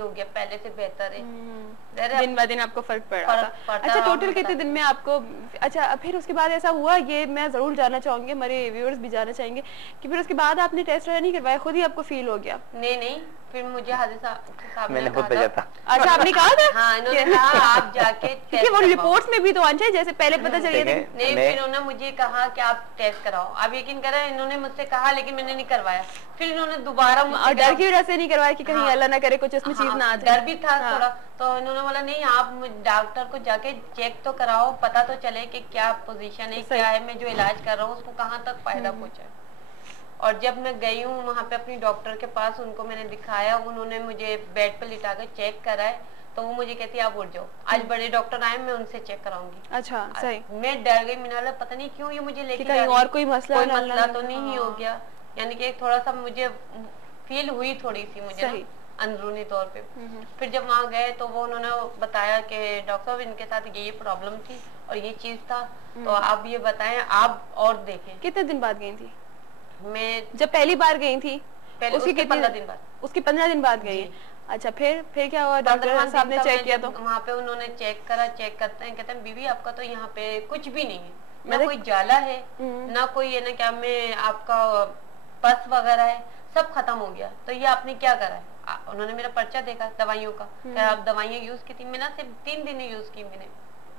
हो गया, पहले से बेहतर है। दिन ब दिन आपको फर्क पड़ रहा था। अच्छा, टोटल कितने दिन में आपको, अच्छा फिर उसके बाद ऐसा हुआ, ये मैं जरूर जानना चाहूंगी, हमारे व्यूअर्स भी जानना चाहेंगे कि फिर उसके बाद आपने टेस्ट नहीं करवाया, खुद ही आपको फील हो गया? नहीं, फिर मुझे हाजी साहब मैंने खुद भेजा था। अच्छा, आपने कहा था? हाँ, इन्होंने कहा आप जाके क्योंकि वो रिपोर्ट्स में भी तो आना चाहिए, जैसे पहले पता चलिए। नहीं, फिर उन्होंने मुझे कहा कि आप टेस्ट कराओ। आप यकीन करें, इन्होंने मुझसे कहा लेकिन मैंने नहीं करवाया। फिर इन्होंने दोबारा, और डर की वजह से नहीं करवाया कि कहीं अल्लाह ना करे कुछ इसमें चीज ना आ जाए? डर भी था थोड़ा। तो इन्होंने बोला नहीं, आप डॉक्टर को जाके चेक तो कराओ, पता तो चले कि क्या पोजीशन है, क्या है, मैं जो इलाज कर रहा हूँ उसको कहाँ तक फायदा पहुँचा। और जब मैं गई हूँ वहाँ पे अपनी डॉक्टर के पास, उनको मैंने दिखाया, उन्होंने मुझे बेड पे लिटा कर चेक कराए, तो वो मुझे कहती है आप उठ जाओ, आज बड़े डॉक्टर आए, मैं उनसे चेक कराऊंगी। अच्छा, सही। मैं डर गई, मैंने पता नहीं क्यों ये मुझे लेके कहीं और कोई मसला तो नहीं हो गया, यानी कि थोड़ा सा मुझे फील हुई थोड़ी सी मुझे अंदरूनी तौर पे। फिर जब वहाँ गए तो वो उन्होंने बताया कि डॉक्टर साहब इनके साथ ये प्रॉब्लम थी और ये चीज था, तो आप ये बताएं, आप और देखें। कितने दिन बाद गई थी? मैं जब पहली बार गई थी उसके 15 दिन बाद। उसके 15 दिन बाद गई? अच्छा, फिर क्या हुआ? डॉक्टर साहब ने चेक किया तो वहाँ पे उन्होंने चेक करा, चेक करते हैं, कहते हैं बीबी आपका तो यहाँ पे कुछ भी नहीं है, ना कोई जाला है, ना कोई है, ना क्या में आपका पस वगैरह है, सब खत्म हो गया। तो ये आपने क्या करा है? उन्होंने मेरा पर्चा देखा दवाइयों का, क्या आप दवाइयाँ यूज की थी? मैंने सिर्फ 3 दिन यूज की मैंने,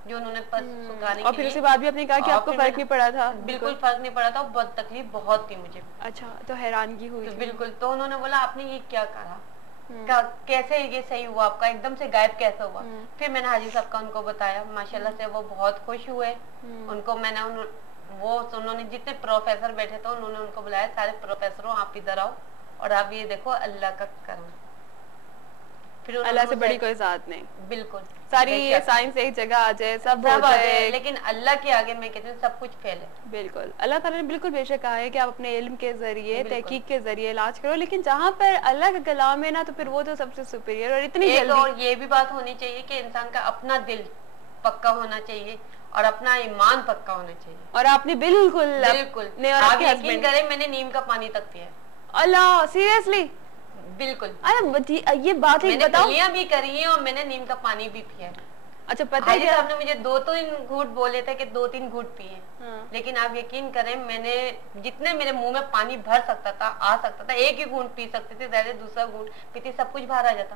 जो उन्होंने पस सुखाने और फिर उसके बाद भी आपने कहा कि आपको फर्क नहीं पड़ा था? बिल्कुल फर्क नहीं पड़ा था, बहुत तकलीफ बहुत थी मुझे। अच्छा, तो हैरानगी हुई? तो बिल्कुल। तो उन्होंने बोला आपने ये क्या करा, कैसे ये सही हुआ आपका, एकदम से गायब कैसे हुआ? फिर मैंने हाजी साहब का उनको बताया, माशाल्लाह से वो बहुत खुश हुए। उनको मैंने उन्होंने जितने प्रोफेसर बैठे थे उन्होंने उनको बुलाया, सारे प्रोफेसरों आप इधर आओ और आप ये देखो अल्लाह का करम, फिर अल्लाह से बड़ी कोई ज़ात नहीं। बिल्कुल, सारी ये साइंस एक जगह आ जाए, सब हो जाए, लेकिन अल्लाह के आगे मैं कहती हूँ सब कुछ फेल है। बिल्कुल, अल्लाह ताला ने बिल्कुल बेशक कहा है कि आप अपने इल्म के जरिए, तहकीक के जरिए इलाज करो, लेकिन जहाँ पर अल्लाह का कलाम है ना, तो फिर वो तो सबसे सुपीरियर। और इतनी जल्दी, और ये भी बात होनी चाहिए कि इंसान का अपना दिल पक्का होना चाहिए और अपना ईमान पक्का होना चाहिए। और आपने बिल्कुल आप यकीन करें, मैंने नीम का पानी तक पिया। अल्लाह, सीरियसली? बिल्कुल। अरे ये बात है, बताओ। मैंने भी करी है और मैंने नीम का पानी भी पिया है। अच्छा, पता है आपने मुझे 2-3 घूंट बोले थे कि 2-3 घूंट पिए, लेकिन आप यकीन करें मैंने जितने मेरे मुंह में पानी भर सकता था, आ सकता था, एक ही घूंट पी सकती थी, ज्यादा दूसरा घूंट पीती सब कुछ बाहर आ जाता।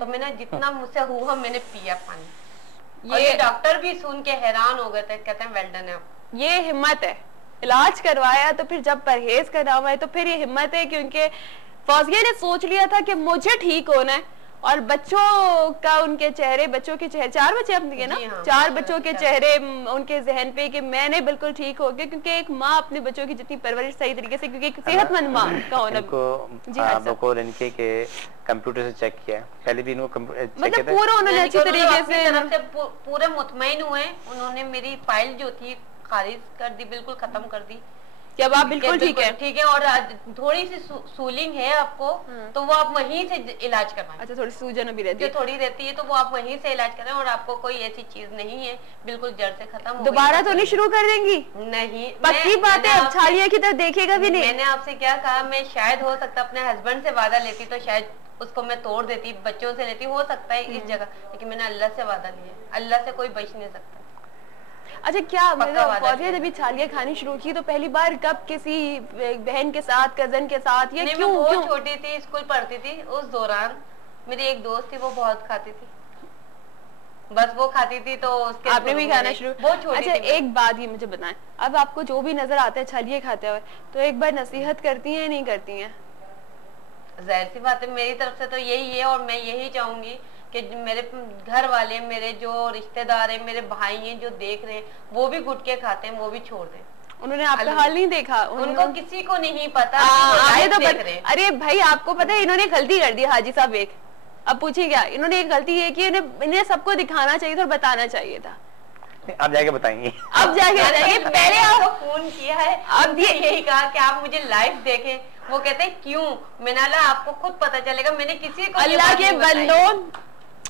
तो मैंने जितना मुझसे हुआ मैंने पिया पानी। ये डॉक्टर भी सुन के हैरान हो गए थे, कहते हैं वेल डन है। ये हिम्मत है, इलाज करवाया तो फिर जब परहेज करना हुआ है तो फिर ये हिम्मत है, क्योंकि फौजिया ने सोच लिया था कि मुझे ठीक होना है, और बच्चों का, उनके चेहरे, बच्चों के चेहरे, 4 बच्चे अपने ना, 4 बच्चों के चेहरे उनके जहन पे कि मैंने बिल्कुल ठीक हो गया, क्योंकि एक माँ अपने बच्चों की जितनी परवरिश सही तरीके से, क्योंकि एक सेहतमंद माँ का होना। इनके के कंप्यूटर से चेक किया, पहले भी इनको मतलब पूरा उन्होंने अच्छी तरीके से पूरे मुतमईन हुए। उन्होंने मेरी फाइल जो थी खारिज कर दी, बिल्कुल खत्म कर दी कि अब आप बिल्कुल ठीक है, और थोड़ी सी सूलिंग है आपको, तो वो आप वहीं से इलाज करवाएं। अच्छा, थोड़ी सूजन भी रहती है, थोड़ी रहती है, तो वो आप वहीं से इलाज कराएं, और आपको कोई ऐसी चीज नहीं है, बिल्कुल जड़ से खत्म हो। दोबारा तो नहीं शुरू कर देंगी? नहीं, पक्की बात है, अब छालिया की तरफ देखेगा भी नहीं। मैंने आपसे क्या कहा, मैं शायद हो सकता अपने हस्बैंड से वादा लेती तो शायद उसको मैं तोड़ देती, बच्चों से लेती, हो सकता है इस जगह, लेकिन मैंने अल्लाह से वादा लिया, अल्लाह से कोई बच नहीं सकता। अच्छा, क्या फौजिया जब छालियाँ खानी शुरू की तो पहली बार कब, किसी बहन के साथ, कजन के साथ, या क्यों? मैं बहुत छोटी थी, स्कूल पढ़ती थी, उस दौरान मेरी एक दोस्त थी, वो बहुत खाती थी, बस वो खाती थी तो उसके आपने भी खाना शुरू? बहुत छोटी। अच्छा, एक बात ये मुझे बताएं, अब आपको जो भी नजर आता है छालिए खाते हुए, तो एक बार नसीहत करती हैं नहीं करती हैं? जाहिर सी बात है, मेरी तरफ से तो यही है, और मैं यही चाहूंगी कि मेरे घर वाले, मेरे जो रिश्तेदार हैं, मेरे भाई हैं जो देख रहे हैं, वो भी गुटखे खाते हैं, वो भी छोड़ दें। उन्होंने आपका हाल नहीं देखा? उनको किसी को नहीं पता। अरे भाई, आपको पता है इन्होंने गलती कर दी हाजी साहब एक, अब पूछिए क्या? इन्होंने एक गलती ये की, इन्हें सबको दिखाना चाहिए था और बताना चाहिए था। अब जाके बताएंगे, अब जाके बताएंगे। पहले आपको फोन किया है, अब यही कहा कि आप मुझे लाइव देखें, वो कहते हैं क्यों? मैंने आपको खुद पता चलेगा, मैंने किसी को, अल्लाह के बंदों,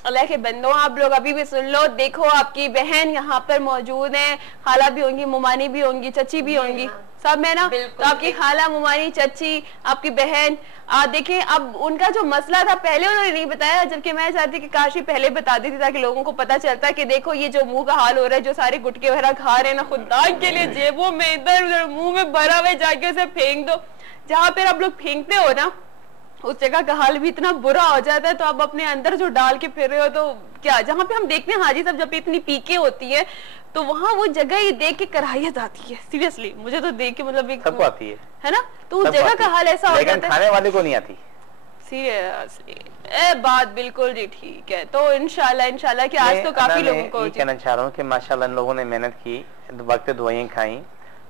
अल्लाह के बंदों, आप लोग अभी भी सुन लो, देखो आपकी बहन यहाँ पर मौजूद है, खाला भी होंगी, मुमानी भी होंगी, चची भी होंगी, सब में ना। तो आपकी खाला, मुमानी, चच्ची, आपकी बहन, देखिए अब उनका जो मसला था पहले उन्होंने नहीं बताया, जबकि मैं चाहती कि काश ही पहले बता दी थी ताकि लोगों को पता चलता कि देखो ये जो मुंह का हाल हो रहा है, जो सारे गुटके वगैरह खा रहे हैं ना, खुदा के लिए जेबों में इधर उधर मुंह में भरा हुआ जाके उसे फेंक दो। जहाँ पे आप लोग फेंकते हो ना उस जगह का हाल भी इतना बुरा हो जाता है, तो आप अपने अंदर जो डाल के फिर रहे हो तो क्या, जहाँ पे हम देखते हैं हाजी साहब जब इतनी पीके होती है तो वहाँ वो जगह ही देख के कराही जाती है। सीरियसली मुझे तो देख के मतलब एक सबको आती है ना, तो उस जगह का हाल ऐसा हो जाता है, खाने वाले को नहीं आती। सीरियसली बात बिल्कुल जी ठीक है। तो इंशाल्लाह कि आज तो काफी लोगों को कहना चाह रहा हूँ कि माशाल्लाह इन लोगों ने मेहनत की, वक्त दुआएं खाई,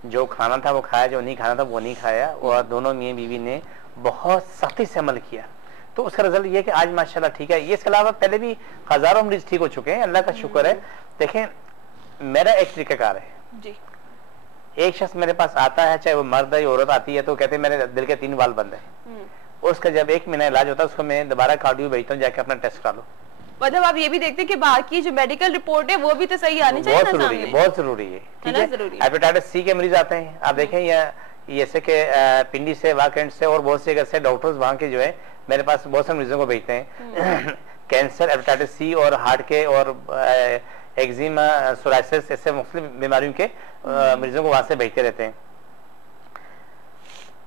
जो खाना था वो खाया, जो नहीं खाना था वो नहीं खाया, और दोनों मियां बीवी ने बहुत सख्ती से अमल किया, तो उसका रिजल्ट ये कि आज माशाल्लाह ठीक है। ये इसके अलावा पहले भी हजारों मरीज ठीक हो चुके हैं, अल्लाह का शुक्र है। देखें मेरा एक तरीकाकार है जी, एक शख्स मेरे पास आता है, चाहे वो मर्द है या औरत आती है, तो कहते हैं मेरे दिल के 3 वाल्व बंद है, उसका जब 1 महीना इलाज होता है उसको मैं दोबारा कार्डियो भेजता हूँ, जाके अपना टेस्ट करा लो। मतलब आप ये भी देखते हैं कि बाकी जो मेडिकल रिपोर्ट है वो भी तो सही आनी चाहिए, बहुत जरूरी है, बहुत जरूरी है, ठीक है। हेपेटाइटिस सी के मरीज आते हैं, आप देखें जैसे कि पिंडी से, वाकंड से और बहुत सी जगह से डॉक्टर्स वहाँ के जो है मेरे पास बहुत सारे मरीजों को भेजते हैं कैंसर, हेपेटाइटिस सी और हार्ट के और एक्जिमा, सोराइसिस, ऐसे मुख्तलिफ बीमारियों के मरीजों को वहां से भेजते रहते हैं।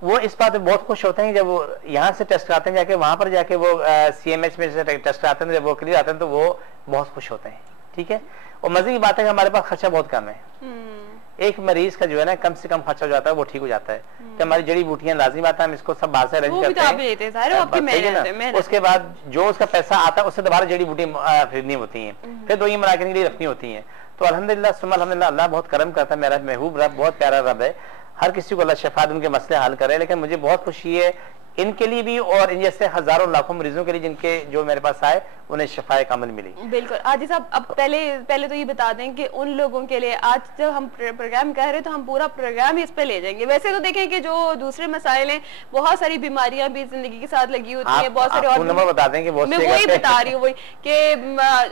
वो इस बात में बहुत खुश होते हैं जब वो यहाँ से टेस्ट कराते हैं, जाके वहां पर जाके वो CMH में से टेस्ट कराते हैं, जब वो क्लियर आते हैं तो वो बहुत खुश होते हैं, ठीक है। और मजे की बात है कि हमारे पास खर्चा बहुत कम है, एक मरीज का जो है ना कम से कम खर्चा हो जाता है, वो ठीक हो जाता है। कि हमारी जड़ी बूटियां लाजिम आता है, हम इसको सब बाहर से अरेंज करते हैं, उसके बाद जो उसका पैसा आता है उससे दोबारा जड़ी बूटी खरीदनी होती है, फिर दवाई बना के लिए रखनी होती है। तो अल्हम्दुलिल्लाह सुम्मा अल्हम्दुलिल्लाह, अल्लाह बहुत करम करता है, मेरा महबूब रब बहुत प्यारा रब है, हर किसी को अल्लाह शफात उनके मसले हल करे। लेकिन मुझे बहुत खुशी है इनके लिए भी और इन जैसे हजारों लाखों मरीजों के लिए जिनके जो मेरे पास आए उन्हें शफाए कामिल मिली। बिल्कुल आदि साहब, अब पहले तो ये बता दें कि उन लोगों के लिए आज जब हम प्रोग्राम कर रहे हैं तो हम पूरा प्रोग्राम इस पे ले जाएंगे। वैसे तो देखें कि जो दूसरे मसाइल हैं, बहुत सारी बीमारियां भी जिंदगी के साथ लगी होती है, बहुत सारे और नंबर बता देंगे, मैं वही बता रही हूँ वही कि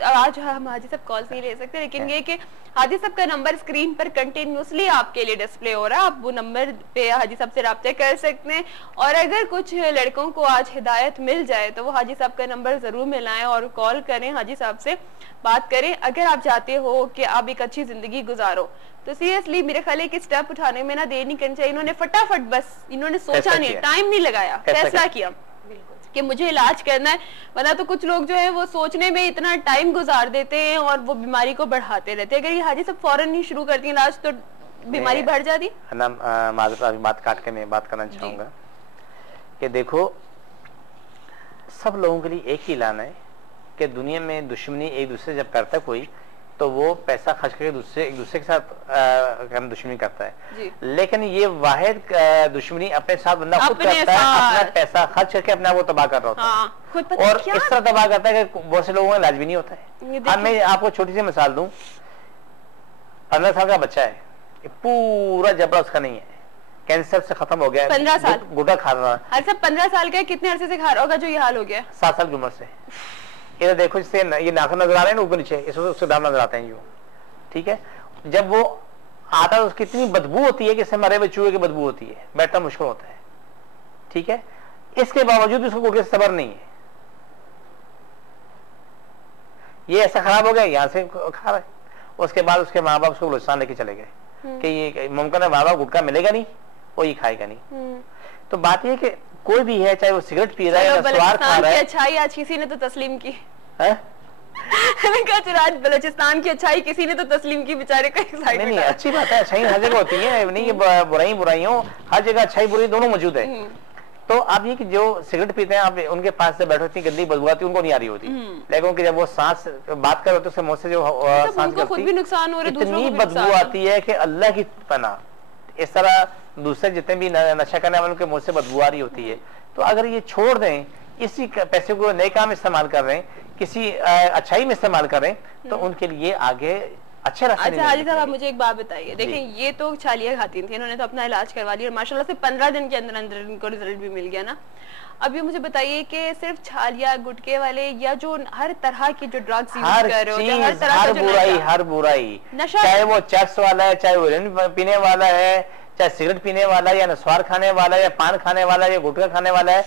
आज हम हाजी साहब कॉल नहीं ले सकते, लेकिन ये कि हाजी साहब का नंबर स्क्रीन पर कंटिन्यूसली आपके लिए डिस्प्ले हो रहा है, आप वो नंबर पे हाजी साहब से राब्ते कर सकते हैं। और अगर कुछ लड़कों को आज हिदायत मिल जाए तो वो हाजी साहब का नंबर जरूर मिलाएं और कॉल करें, हाजी साहब से बात करें। अगर आप चाहते हो कि आप एक अच्छी जिंदगी गुजारो तो सीरियसली मेरे ख्याल है कि स्टेप उठाने में ना देर नहीं करनी चाहिए। इन्होंने फटाफट बस इन्होंने सोचा नहीं, टाइम नहीं लगाया, फैसला किया कि मुझे इलाज करना है। वरना तो कुछ लोग जो है वो सोचने में इतना टाइम गुजार देते हैं और वो बीमारी को बढ़ाते रहते हैं। अगर ये हाजी साहब फौरन नहीं शुरू करती इलाज तो बीमारी बढ़ जाती। बात काट के मैं बात करना चाहूंगा कि देखो सब लोगों के लिए एक ही ऐलान है कि दुनिया में दुश्मनी एक दूसरे जब करता है कोई तो वो पैसा खर्च करके एक दूसरे के साथ दुश्मनी करता है, लेकिन ये वाहिद दुश्मनी अपने साथ बंदा खुद करता है, अपना पैसा खर्च करके अपने आप को तबाह कर रहा होता है और इस तरह तबाह करता है कि बहुत से लोगों का इलाज भी नहीं होता है। अब मैं आपको छोटी सी मिसाल दूं, 15 साल का बच्चा है, पूरा जबड़ा उसका नहीं है, कैंसर से खत्म हो गया, 15 साल गुटा खा रहा है, 15 साल का कितने अरसे से खा रहा होगा जो ये हाल हो गया? 7 साल की उम्र से। ये देखो इससे ये नाखून नजर आ रहे हैं ना ऊपर नीचे, इससे दाम नजर आते हैं जो, ठीक है। जब वो आता है उसकी इतनी बदबू होती है कि इससे मरे हुए चूहे की बदबू होती है, बैठना मुश्किल होता है, ठीक है। इसके बावजूद उसको कोई सबर नहीं है, ये ऐसा खराब हो गया, यहाँ से खा रहा है। उसके बाद उसके माँ बाप उसको बलूचिस्तान लेके चले गए कि ये मुमकिन है माँ बाप गुटखा मिलेगा नहीं, वो ये खाएगा नहीं। तो बात ये कि कोई भी है, चाहे वो सिगरेट पी रहा है या स्वार खा रहा है, अच्छाई आज किसी ने तो तस्लीम की है? बलूचिस्तान की अच्छाई किसी ने तो तस्लीम की, बेचारे का साइड नहीं, अच्छी बात है, अच्छाई हर जगह होती है, नहीं ये बुराइयों हर जगह अच्छाई बुराई दोनों मौजूद है। तो आप ये कि जो सिगरेट पीते हैं आप उनके पास से बैठो, इतनी गंदी बदबू आती है, उनको नहीं आ रही होती, लेकिन उनकी जब वो सांस बात कर होते मुंह से जो सांस खुद भी नुकसान हो रहा है, इतनी बदबू आती है कि अल्लाह की पनाह। इस तरह दूसरे जितने भी नशा करने वालों के मुंह से बदबू आ रही होती है। तो अगर ये छोड़ दें, इसी पैसे को नए काम इस्तेमाल कर रहे हैं, किसी अच्छाई में इस्तेमाल कर रहे हैं, तो उनके लिए आगे अच्छा रास्ता। अच्छा हाजी साहब, आप मुझे एक बात बताइए, देखिए ये तो छालिया खातिन थी, इन्होंने तो अपना इलाज करवा लिया और माशाल्लाह से 15 दिन के अंदर अंदर इनको रिजल्ट भी मिल गया ना। अब ये मुझे बताइए कि सिर्फ छालिया गुटके वाले या जो हर तरह की जो ड्रग्स यूज कर रहे हो, हर तरह का हर बुराई नशा, चाहे वो चरस वाला है, चाहे वो पीने वाला है, चाहे सिगरेट पीने वाला या नस्वार खाने वाला या पान खाने वाला या गुटखा खाने वाला है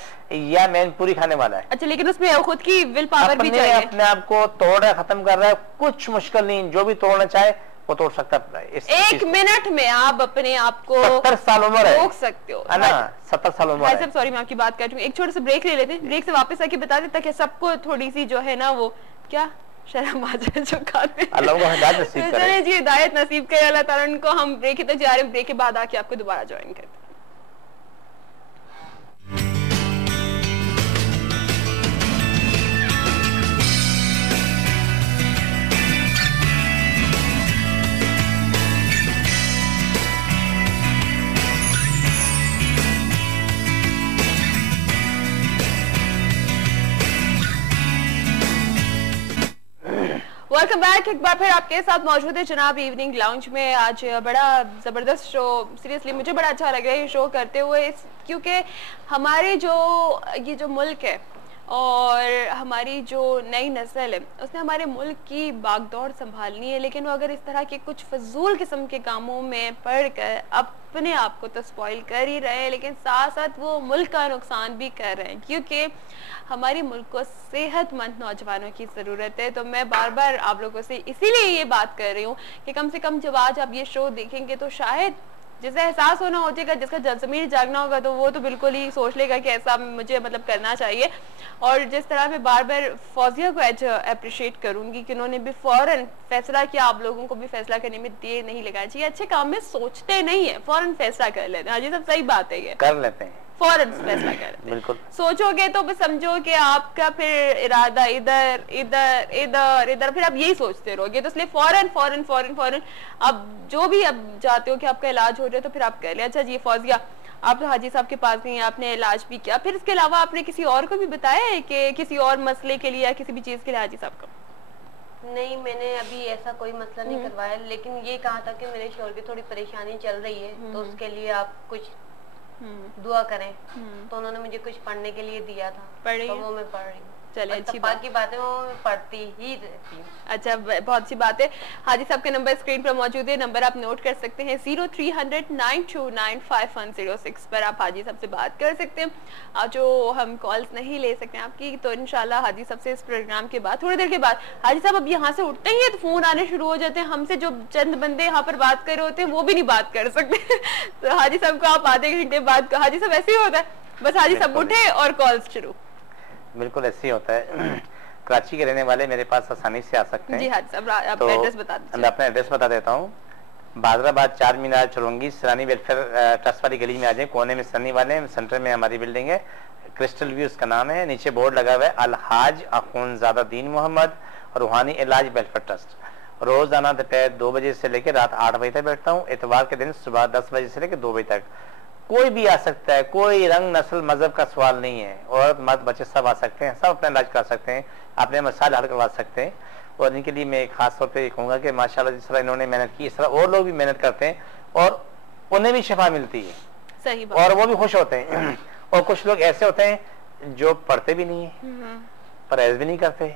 या मैनपुरी खाने वाला है। अच्छा, लेकिन उसमें खुद की विल पावर भी चाहिए। अपने आप को तोड़ रहा है, खत्म कर रहा है, कुछ मुश्किल नहीं, जो भी तोड़ना चाहे वो तोड़ सकता है। एक मिनट में आप अपने आप को 70 साल उम्र है, रोक सकते हो, है ना? 70 साल उम्र है। सॉरी मैं आपकी बात कर रही हूँ, एक छोटा सा ब्रेक ले लेते हैं, ब्रेक से वापस आके बता दें ताकि सबको थोड़ी सी जो है ना वो क्या शर्म आ जाए जो खाते हैं। अल्लाह को हिदायत नसीब करे। चलिए जी, हिदायत नसीब करे अल्लाह ताला उनको। हम ब्रेक तक जा रहे हैं, ब्रेक के बाद आके आपको दोबारा ज्वाइन करते हैं। Welcome back. एक बार फिर आपके साथ मौजूद है जनाब इवनिंग लाउंज में। आज बड़ा ज़बरदस्त शो, सीरियसली मुझे बड़ा अच्छा लग रहा है ये शो करते हुए, क्योंकि हमारे जो ये जो मुल्क है और हमारी जो नई नस्ल है उसने हमारे मुल्क की बागदौड़ संभालनी है, लेकिन वो अगर इस तरह के कुछ फजूल किस्म के कामों में पढ़कर अपने आप को तो स्पॉइल कर ही रहे हैं, लेकिन साथ साथ वो मुल्क का नुकसान भी कर रहे हैं, क्योंकि हमारी मुल्क को सेहतमंद नौजवानों की ज़रूरत है। तो मैं बार बार आप लोगों से इसीलिए ये बात कर रही हूँ कि कम से कम जब आज आप ये शो देखेंगे तो शायद जिसे एहसास होना हो जाएगा, जिसका जमीर जागना होगा तो वो तो बिल्कुल ही सोच लेगा कि ऐसा मुझे मतलब करना चाहिए। और जिस तरह मैं बार बार फौजिया को अप्रिशिएट करूंगी कि उन्होंने भी फौरन फैसला किया, आप लोगों को भी फैसला करने में देर नहीं लगानी चाहिए। अच्छे काम में सोचते नहीं है, फौरन फैसला कर लेते हैं। हाँ जी, सब सही बात है, ये कर लेते हैं, फौरन फैसला कर लेते हैं। बिल्कुल सोचोगे तो बस समझो कि आपका फिर इरादा इधर इधर इधर इधर, फिर आप यही सोचते रहोगे। तो इसलिए फौरन फौरन फौरन फौरन अब जो भी अब चाहते हो कि आपका इलाज हो जाए तो फिर आप कर ले। अच्छा जी फौजिया, आप तो हाजी साहब के पास गई, आपने इलाज भी किया, फिर इसके अलावा आपने किसी और को भी बताया है कि किसी और मसले के लिए या किसी भी चीज के लिए हाजी साहब को? नहीं, मैंने अभी ऐसा कोई मसला नहीं करवाया, लेकिन ये कहा था कि मेरे शोहर की थोड़ी परेशानी चल रही है तो उसके लिए आप कुछ दुआ करें। तो उन्होंने मुझे कुछ पढ़ने के लिए दिया था, तो वो मैं पढ़ रही हूँ। चले अच्छी बात की बात है, वो पढ़ती ही रहती हूँ। अच्छा, बहुत अच्छी बात है। हाजी साहब के नंबर स्क्रीन पर मौजूद है, नंबर आप नोट कर सकते हैं 030092955106 पर आप हाजी साहब से बात कर सकते हैं। जो हम कॉल्स नहीं ले सकते हैं आपकी, तो इंशाल्लाह हाजी साहब से इस प्रोग्राम के बाद थोड़ी देर के बाद, हाजी साहब अब यहाँ से उठते ही तो फोन आने शुरू हो जाते हैं, हमसे जो चंद बंदे यहाँ पर बात कर रहे होते हैं वो भी नहीं बात कर सकते। तो हाजी साहब को आप आधे घंटे बाद, हाजी साहब ऐसे ही होता है, बस हाजी साहब उठे और कॉल्स शुरू। बिल्कुल ऐसे ही होता है। कराची के रहने वाले मेरे पास आसानी से आ सकते हैं। जी हाँ, आप तो एड्रेस बता दीजिए। मैं अपना एड्रेस बता देता हूँ। बादराबाद 4 मीनार चुरंगी सरानी वेलफेयर ट्रस्ट वाली गली में आ जाए, कोने में सन्नी वाले, सेंटर में हमारी बिल्डिंग है, क्रिस्टल व्यू उसका नाम है। नीचे बोर्ड लगा हुआ है अलहाज अखुनजादा दीन मोहम्मद रूहानी इलाज वेलफेयर ट्रस्ट। रोजाना दोपहर 2 बजे से लेकर रात 8 बजे तक बैठता हूँ। इतवार के दिन सुबह 10 बजे से लेकर 2 बजे तक। कोई भी आ सकता है, कोई रंग नस्ल मजहब का सवाल नहीं है, औरत मर्द बच्चे सब आ सकते हैं, सब अपना इलाज करा सकते हैं, अपने मसाइल हल करवा सकते हैं। और इनके लिए मैं खास तौर पे कहूँगा कि माशाल्लाह जिस तरह इन्होंने मेहनत की, इस तरह और लोग भी मेहनत करते हैं और उन्हें भी शिफा मिलती है। सही बात। और वो भी खुश होते हैं। और कुछ लोग ऐसे होते हैं जो पढ़ते भी नहीं है, परहेज भी नहीं करते,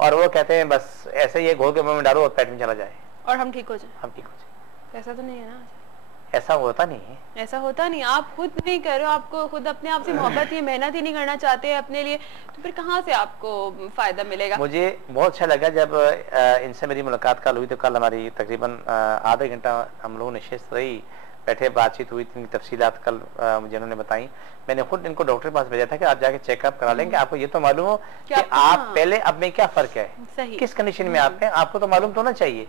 और वो कहते हैं बस ऐसे ही घोल के मुंह में डालो और पेट में चला जाए और हम ठीक हो जाए, हम ठीक हो जाए। ऐसा तो नहीं है ना, ऐसा होता नहीं है, ऐसा होता नहीं। आप खुद नहीं कर रहे हो, आपको खुद अपने आप से मोहब्बत ही, मेहनत ही नहीं करना चाहते हैं अपने लिए, तो फिर कहाँ से आपको फायदा मिलेगा। मुझे बहुत अच्छा लगा जब इनसे मेरी मुलाकात कल हुई, तो कल हमारी तकरीबन आधा घंटा हम लोगों ने नशिस्त रही, बैठे बातचीत हुई, इनकी तफसीलात कल मुझे उन्होंने बताई। मैंने खुद इनको डॉक्टर के पास भेजा था कि आप जाके चेकअप करा लेंगे, आपको ये तो मालूम हो कि आप पहले अब में क्या फर्क है, किस कंडीशन में आप हैं, आपको तो मालूम तो होना चाहिए।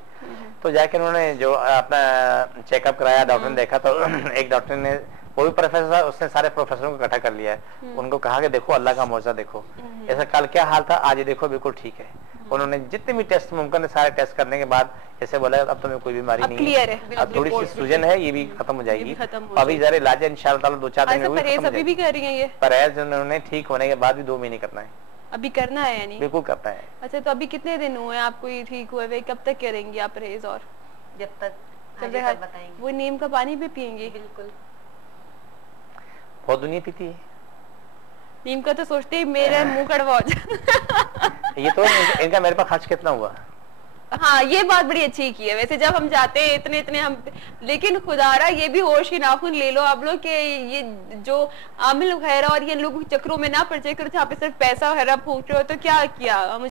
तो जाके उन्होंने जो अपना चेकअप कराया, डॉक्टर ने देखा, तो एक डॉक्टर ने, वो भी प्रोफेसर था, उसने सारे प्रोफेसरों को इकट्ठा कर लिया है, उनको कहा कि देखो अल्लाह का मौजूदा देखो, ऐसा कल क्या हाल था आज देखो बिल्कुल ठीक है। उन्होंने जितने भी टेस्ट मुमकिन है सारे टेस्ट करने के बाद ऐसे बोला अब तुम्हें कोई बीमारी नहीं है, अब थोड़ी सी सूजन है ये भी खत्म हो जाएगी, अभी जरा इलाज है इंशाल्लाह 2-4 दिन में भी कर रही है ये परहेज। उन्होंने ठीक होने के बाद भी 2 महीने करना है, अभी करना है यानी बिल्कुल करना है। अच्छा, तो अभी कितने दिन हुए आपको ये ठीक हुए, कब तक करेंगे आप परहेज? और जब तक बताएंगे। वो नीम का पानी भी पियेंगे? बिल्कुल, बहुत दुनिया पीती है नीम का, तो सोचते ही मेरा मुंह कड़वा हो जाता। ये तो इनका मेरे पास खर्च कितना हुआ, हाँ ये बात बड़ी अच्छी की है वैसे, जब हम जाते हैं इतने इतने हम, लेकिन खुदारा ये भी होश के नाखून ले लो आप लोग के ये जो आमिल वगैरह और ये लोग चक्रों में ना पड़ जाए करो, जहाँ पे सिर्फ पैसा वगैरह फूक रहे हो तो क्या किया।